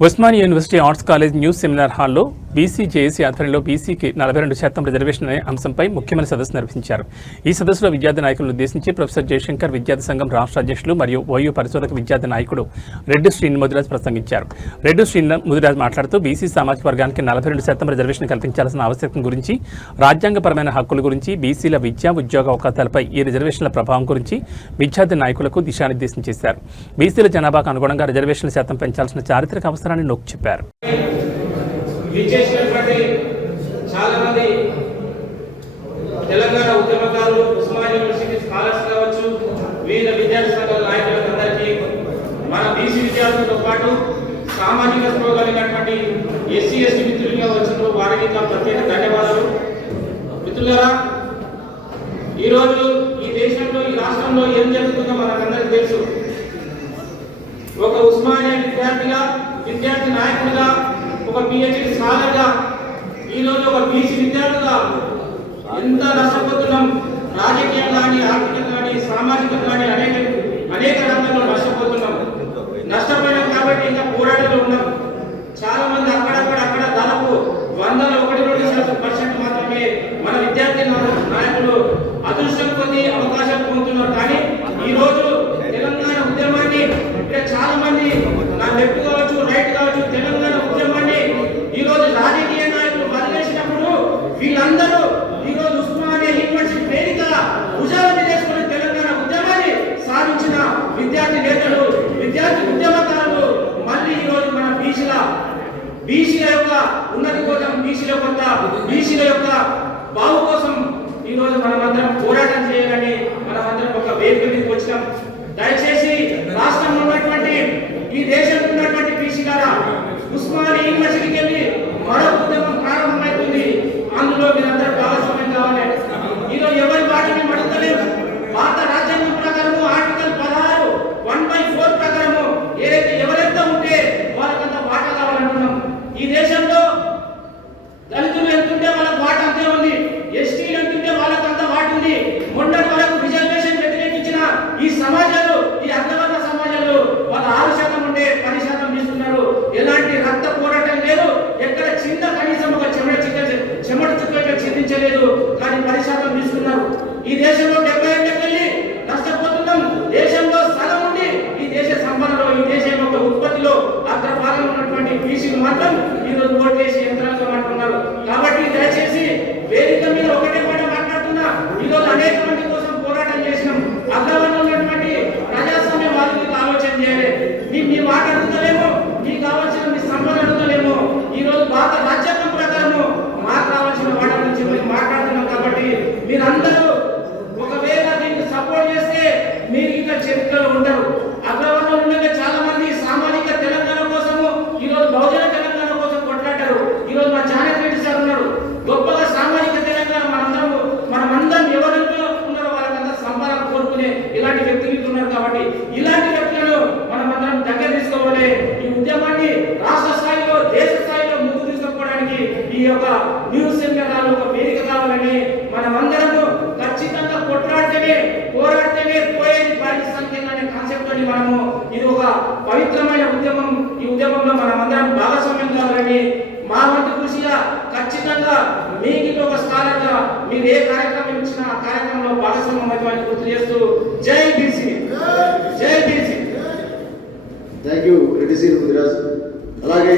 Osmania university arts college news seminar హాల్లో BC JAC ఆధ్వర్యంలో బీసీకి నలభై రెండు శాతం రిజర్వేషన్ అనే అంశంపై ముఖ్యమైన సదస్సు నిర్వహించారు. ఈ సదస్సులో విద్యార్థి నాయకులను ఉద్దేశించి ప్రొఫెసర్ జయశంకర్ విద్యార్థి సంఘం రాష్ట్ర అధ్యక్షులు మరియు ఓయూ పరిశోధక విద్యార్థి నాయకుడు రెడ్డి శ్రీని ముదిరాజ్ ప్రసంగించారు. రెడ్డి శ్రీని ముదిరాజ్ మాట్లాడుతూ బీసీ సామాజిక వర్గానికి నలభై రెండు శాతం రిజర్వేషన్ కల్పించాల్సిన ఆవశ్యకత గురించి రాజ్యాంగపరమైన హక్కుల గురించి బీసీల విద్యా ఉద్యోగ అవకాశాలపై ఈ రిజర్వేషన్ల ప్రభావం గురించి విద్యార్థి నాయకులకు దిశానిర్దేశం చేశారు. బీసీల జనాభాకు అనుగుణంగా రిజర్వేషన్ల శాతం పెంచాల్సిన చారిత్రక అవసరాన్ని నొక్కి చెప్పారు. విచ్చేసినటువంటి చాలా మంది తెలంగాణ ఉద్యమకారులు ఉస్మాన్ యూనివర్సిటీ స్కాలర్స్ కావచ్చు వివిధ విద్యార్థి సంఘాల నాయకులందరికీ మన బీసీ విద్యార్థులతో పాటు సామాజిక స్పృహ కలిగినటువంటి ఎస్సీ ఎస్టీ మిత్రులుగా వచ్చిన వారికి ఇంకా ప్రత్యేక ధన్యవాదాలు. మిత్రులారా ఈరోజు ఈ దేశంలో ఈ రాష్ట్రంలో ఏం జరుగుతుందో మనకందరికీ తెలుసు. ఒక ఉస్మానియా విద్యార్థిగా విద్యార్థి నాయకుడిగా ఒక పిహెచ్డి స్కాలర్గా ఈ ఒక బీసీ విద్యార్థులుగా ఎంత నష్టపోతున్నాం. రాజకీయం కానీ ఆర్థికంగా కానీ సామాజికంగా కానీ అనేక అనేక రంగాల్లో నష్టపోతున్నాం. నష్టపోయిన కాబట్టి ఇంకా పోరాటంలో ఉన్నాం చాలా మంది అక్కడక్కడ అక్కడ దాదాపు వందల ఒకటి రెండు శాతం పర్సెంట్ మాత్రమే మన విద్యార్థి నా- నాయకులు అదృష్టం కొద్ది అవకాశం పొందుతున్నారు కానీ ఈ రోజు తెలంగాణ ఉద్యమాన్ని ఇక్కడ చాలా మంది నా లెఫ్ట్ కావచ్చు రైట్ కావచ్చు తెలంగాణ ఉద్యమాన్ని ఈ రోజు రాజకీయ నాయకులు వదిలేసినప్పుడు వీళ్ళందరూ ఈ రోజు ఉస్మానియా యూనివర్సిటీ వేదిక భుజాల మీద వేసుకుని తెలంగాణ ఉద్యమాన్ని సాధించిన విద్యార్థి నేతలు విద్యార్థి ఉద్యమకారులు మళ్ళీ ఈ రోజు మన బీసీల బీసీల యొక్క ఉన్నతి కోసం బీసీల కొంత బీసీల యొక్క బావు కోసం ఈ రోజు మనమందరం పోరాటం చేయాలని మనమందరం ఒక వేదిక మీదకి వచ్చినాం. దయచేసి రాష్ట్రంలో ఉన్నటువంటి ఈ దేశంలో ఉన్నటువంటి బీసీలారా ఉస్మానియా యూనివర్సిటీకి ఈ దేశంలో మాత్రం ఈ రోజు మనము ఇది ఒక పవిత్రమైన ఉద్యమం. ఈ ఉద్యమంలో మనమందరం భాగస్వామ్యం కావాలని మా వంటి కృషిగా ఖచ్చితంగా మీకు ఒక స్థానంగా మీరు ఏ కార్యక్రమం ఇచ్చినా ఆ కార్యక్రమంలో భాగస్వామ్యం అయితే గుర్తు చేస్తూ జై బీసీ. జై బీసీ. థ్యాంక్ యూ రెడ్డి అలాగే